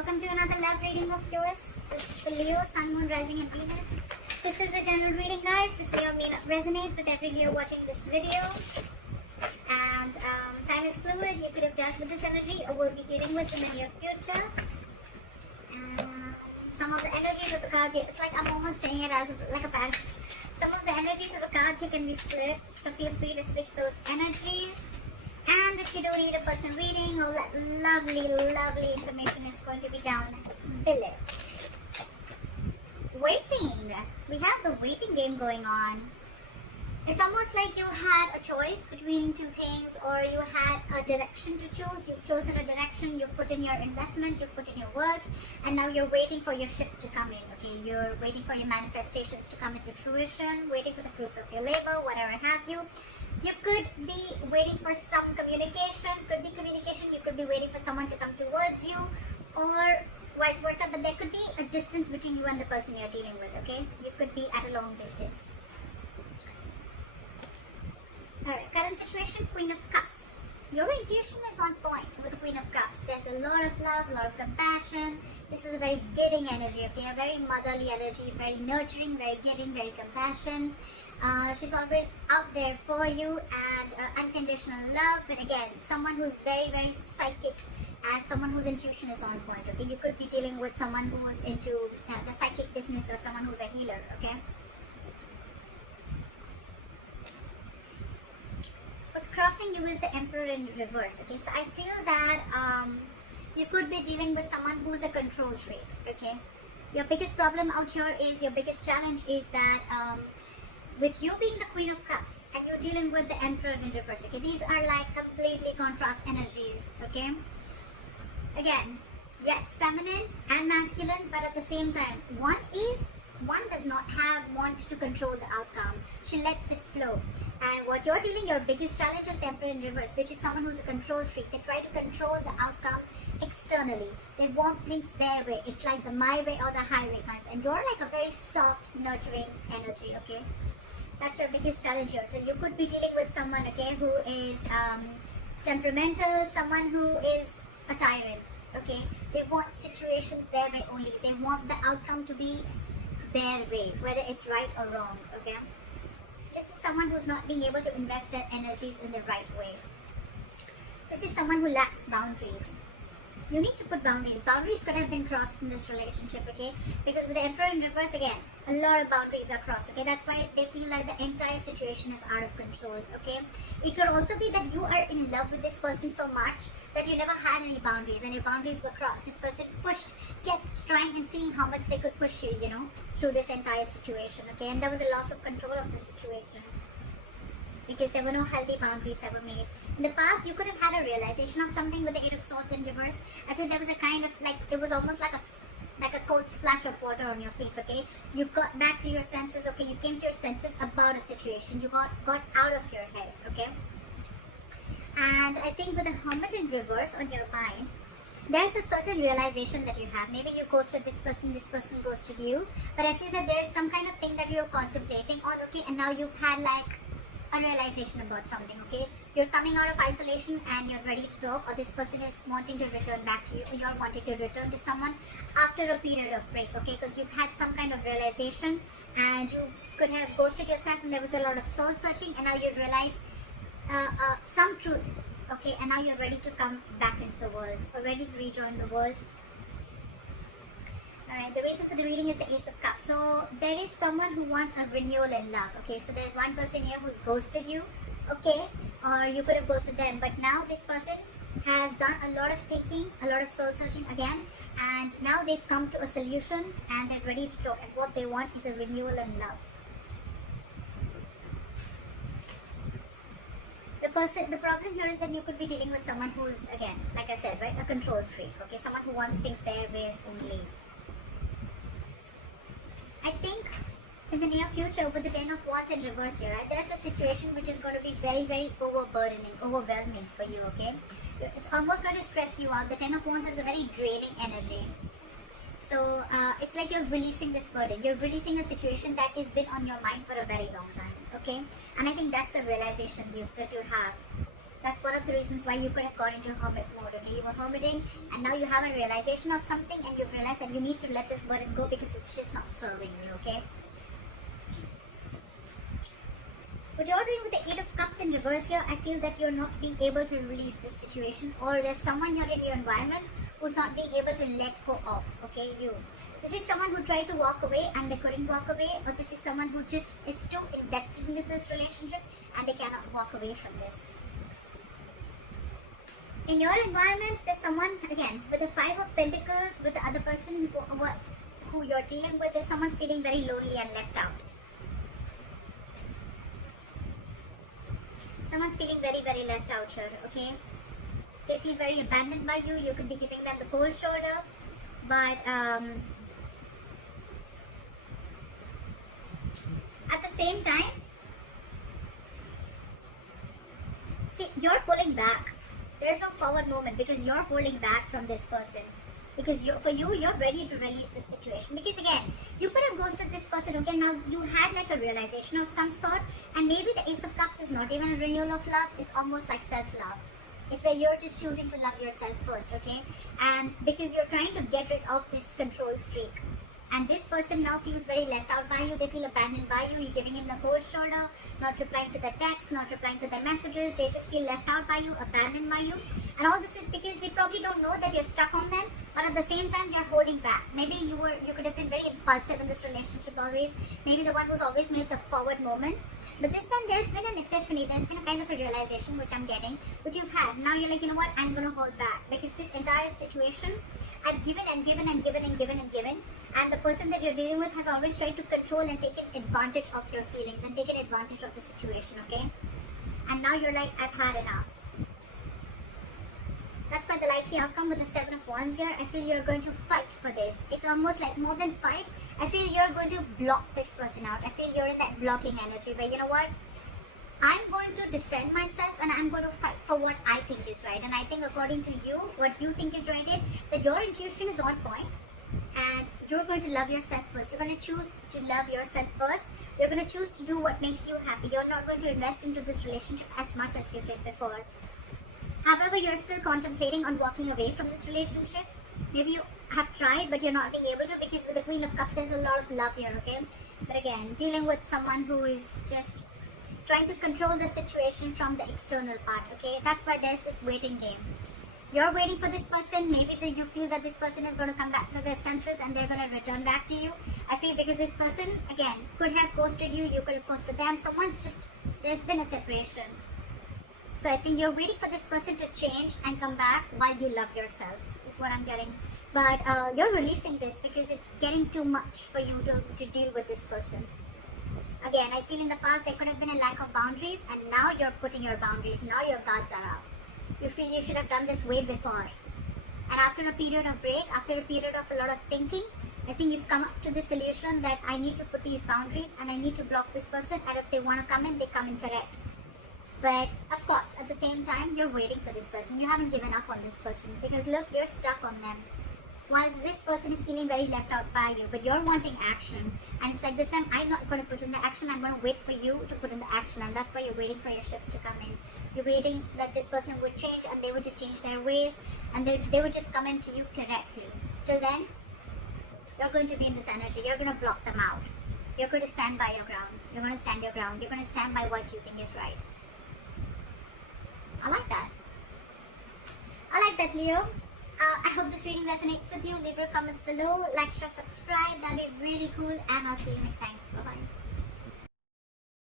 Welcome to another love reading of yours. This is the Leo, Sun, Moon, Rising and Venus. This is a general reading, guys. This may or may not resonate with every Leo watching this video. And time is fluid. You could have dealt with this energy or will be dealing with in the near future. Some of the energies of the cards here, it's like I'm almost saying it as like a pattern. Some of the energies of the cards here can be flipped, so feel free to switch those energies. And if you do need a personal reading, all that lovely information is going to be down below. Waiting. We have the waiting game going on. It's almost like you had a choice between two things, or you had a direction to choose. You've chosen a direction, you've put in your investment, you've put in your work, and now you're waiting for your ships to come in, okay? You're waiting for your manifestations to come into fruition, waiting for the fruits of your labor, whatever have you. You could be waiting for some communication, you could be waiting for someone to come towards you, or vice versa, but there could be a distance between you and the person you're dealing with, okay? You could be at a long distance. Alright, current situation, Queen of Cups. Your intuition is on point with the Queen of Cups. There's a lot of love, a lot of compassion. This is a very giving energy, okay? A very motherly energy, very nurturing, very giving, very compassion. She's always out there for you, and unconditional love. But again, someone who's very psychic and someone whose intuition is on point, okay? You could be dealing with someone who's into the psychic business or someone who's a healer, okay? What's crossing you is the Emperor in reverse, okay? So I feel that you could be dealing with someone who's a control freak, okay? Your biggest problem out here is, your biggest challenge is that with you being the Queen of Cups and you're dealing with the Emperor in reverse, okay? These are like completely contrast energies, okay? Again, yes, feminine and masculine, but at the same time, one does not want to control the outcome. She lets it flow. And what you're dealing, your biggest challenge is the Emperor in reverse, which is someone who's a control freak. They try to control the outcome externally. They want things their way. It's like the my way or the highway kinds. And you're like a very soft, nurturing energy, okay? That's your biggest challenge here. So you could be dealing with someone, okay, who is temperamental, someone who is a tyrant, okay? They want situations their way only. They want the outcome to be their way, whether it's right or wrong, okay? This is someone who's not being able to invest their energies in the right way. This is someone who lacks boundaries. You need to put boundaries. Boundaries could have been crossed in this relationship, okay? Because with the Emperor in reverse, again, a lot of boundaries are crossed, okay? That's why they feel like the entire situation is out of control, okay? It could also be that you are in love with this person so much that you never had any boundaries, and your boundaries were crossed. This person kept trying and seeing how much they could push you, through this entire situation, okay? And there was a loss of control of the situation because there were no healthy boundaries that were made. In the past, you could have had a realization of something with the Eight of Swords in reverse. I feel there was a kind of it was almost like a cold splash of water on your face, okay? You got back to your senses, okay? You came to your senses about a situation. You got out of your head, okay? And I think with the Hermit in reverse on your mind, there's a certain realization that you have. Maybe you ghosted this person ghosted you. But I feel that there is some kind of thing that you're contemplating on, okay? And now you've had like a realization about something, okay? You're coming out of isolation and you're ready to talk, or this person is wanting to return back to you, or you're wanting to return to someone after a period of break, okay? Because you've had some kind of realization and you could have ghosted yourself and there was a lot of soul searching, and now you realize some truth, okay? And now you're ready to come back into the world, or ready to rejoin the world. Alright, the reason for the reading is the Ace of Cups. So there is someone who wants a renewal in love, okay? So there's one person here who's ghosted you, okay? Or you could have ghosted them, but now this person has done a lot of thinking, a lot of soul searching again, and now they've come to a solution and they're ready to talk, and what they want is a renewal in love. The problem here is that you could be dealing with someone who's, again, like I said, right, a control freak, okay? Someone who wants things their ways only. I think in the near future, with the Ten of Wands in reverse here, right, there's a situation which is going to be very overwhelming for you, okay? It's almost going to stress you out. The Ten of Wands is a very draining energy. So it's like you're releasing this burden. You're releasing a situation that has been on your mind for a very long time, okay? And I think that's the realization that you have. That's one of the reasons why you could have got into hermit mode. Okay, you were hermiting, and now you have a realization of something, and you've realized that you need to let this burden go because it's just not serving you. Okay. What you're doing with the Eight of Cups in reverse here, I feel that you're not being able to release this situation, or there's someone here in your environment who's not being able to let go of. Okay, you. This is someone who tried to walk away and they couldn't walk away, or this is someone who just is too invested into this relationship and they cannot walk away from this. In your environment, there's someone, again, with the Five of Pentacles, with the other person who you're dealing with, there's someone's feeling very lonely and left out. Someone's feeling very, very left out here, okay? They feel very abandoned by you. You could be giving them the cold shoulder, but at the same time, see, you're pulling back. There's no forward movement because you're holding back from this person. Because you're ready to release this situation. Because again, you could have ghosted this person, okay? Now you had like a realization of some sort, and maybe the Ace of Cups is not even a renewal of love. It's almost like self-love. It's where you're just choosing to love yourself first, okay? And because you're trying to get rid of this control freak. And this person now feels very left out by you. They feel abandoned by you. You're giving him the cold shoulder, not replying to their texts, not replying to their messages. They just feel left out by you, abandoned by you. And all this is because they probably don't know that you're stuck on them, but at the same time you're holding back. Maybe you could have been very impulsive in this relationship always. Maybe the one who's always made the forward moment. But this time there's been an epiphany. There's been a kind of a realization which I'm getting, which you've had. Now you're like, you know what? I'm going to hold back because this entire situation, I've given and given and given and given and given, and the person that you're dealing with has always tried to control and take advantage of your feelings and taken advantage of the situation, okay? And now you're like, I've had enough. That's why the likely outcome with the Seven of Wands here, I feel you're going to fight for this. It's almost like more than fight. I feel you're going to block this person out. I feel you're in that blocking energy where, you know what? I'm going to defend myself and I'm going to fight for what I think is right. And I think according to you, what you think is right is that your intuition is on point and you're going to love yourself first. You're going to choose to love yourself first. You're going to choose to do what makes you happy. You're not going to invest into this relationship as much as you did before. However, you're still contemplating on walking away from this relationship. Maybe you have tried, but you're not being able to because with the Queen of Cups, there's a lot of love here, okay? But again, dealing with someone who is just trying to control the situation from the external part, okay? That's why there's this waiting game. You're waiting for this person. Maybe you feel that this person is going to come back to their senses and they're going to return back to you. I feel because this person, again, could have ghosted you. You could have ghosted them. There's been a separation. So I think you're waiting for this person to change and come back while you love yourself, is what I'm getting. But you're releasing this because it's getting too much for you to deal with this person. Again, I feel in the past there could have been a lack of boundaries, and now you're putting your boundaries. Now your guards are up. You feel you should have done this way before. And after a period of break, after a period of a lot of thinking, I think you've come up to the solution that I need to put these boundaries and I need to block this person, and if they want to come in, they come in correct. But of course, at the same time, you're waiting for this person. You haven't given up on this person because look, you're stuck on them. Whilst this person is feeling very left out by you, but you're wanting action. And it's like this time, I'm not going to put in the action. I'm going to wait for you to put in the action. And that's why you're waiting for your ships to come in. You're waiting that this person would change and they would just change their ways. And they would just come into you correctly. Till then, you're going to be in this energy. You're going to block them out. You're going to stand by your ground. You're going to stand your ground. You're going to stand by what you think is right. I like that. I like that, Leo. I hope this reading resonates with you. Leave your comments below. Like, share, subscribe. That'd be really cool. And I'll see you next time.